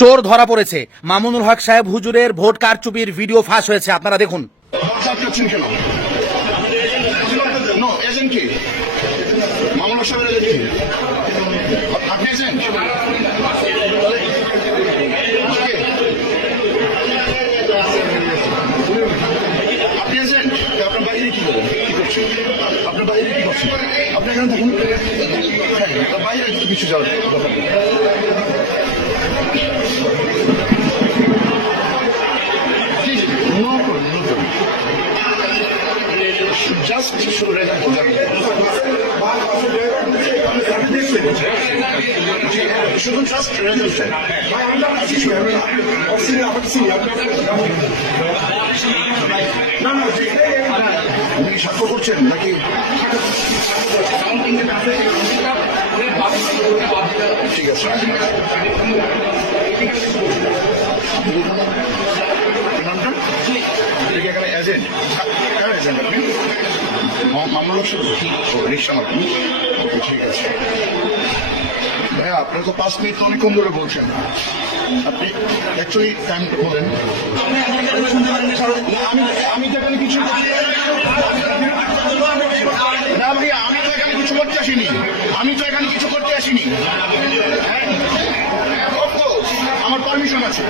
চোর ধরা পড়েছে। মামুনুল হক সাহেব হুজুরের ভোট কারচুপির ভিডিও ফাঁস হয়েছে, আপনারা দেখুন। মামুনুল সাহেবের এজেন্ট কে? আপনি এজেন্ট? আপনি এজেন্ট? আপনার বাইরে কি করেন? কি করছেন? আপনার বাইরে কি করছেন? আপনি এখানে থাকুন। হ্যাঁ, বাইরে একটু কিছু যাওয়ার দরকার নেই। No problem, no problem. Just শুধু জাস্ট রেজাল্ট আপনি স্বাক্ষর করছেন নাকি? ঠিক আছে, এখানে এজেন্ট কার এজেন্ট আপনি? মামলা রিক্সা আপনি? ওকে, ঠিক আছে ভাইয়া, আপনার তো 5 মিনিট অনেকক্ষণ ধরে বলছেন। আপনি অ্যাকচুয়ালি টাইমটা বলেন। আমি তো এখানে কিছু না ভাইয়া, আমি তো এখানে কিছু করতে আসিনি। আমি তো এখানে কিছু করতে আসিনি। আমার পারমিশন আছে।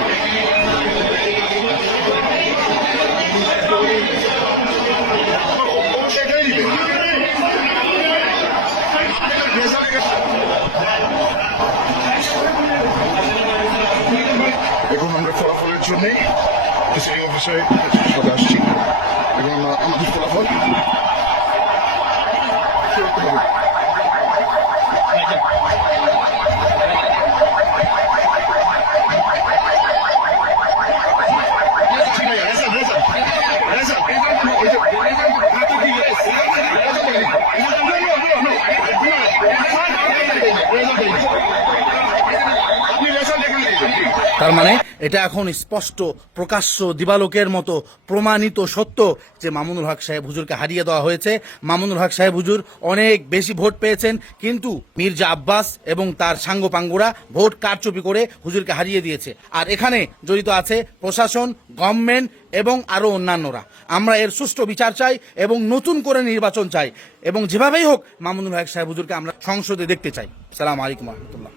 সেটাই দিবে। এখন আমরা ফলাফলের জন্য প্রিসাইডিং অফিসারের সাথে আসছি। এখন আমরা আমাদের ফলাফল তার মানে এটা এখন স্পষ্ট প্রকাশ্য দিবালোকের মতো প্রমাণিত সত্য যে মামুনুল হক সাহেব হুজুরকে হারিয়ে দেওয়া হয়েছে। মামুনুল হক সাহেব হুজুর অনেক বেশি ভোট পেয়েছেন, কিন্তু মির্জা আব্বাস এবং তার সাঙ্গপাঙ্গুরা ভোট কারচুপি করে হুজুরকে হারিয়ে দিয়েছে। আর এখানে জড়িত আছে প্রশাসন, গভর্নমেন্ট এবং আরও অন্যান্যরা। আমরা এর সুষ্ঠু বিচার চাই এবং নতুন করে নির্বাচন চাই, এবং যেভাবেই হোক মামুনুল হক সাহেব হুজুরকে আমরা সংসদে দেখতে চাই। আসসালামু আলাইকুম রহমতুল্লাহ।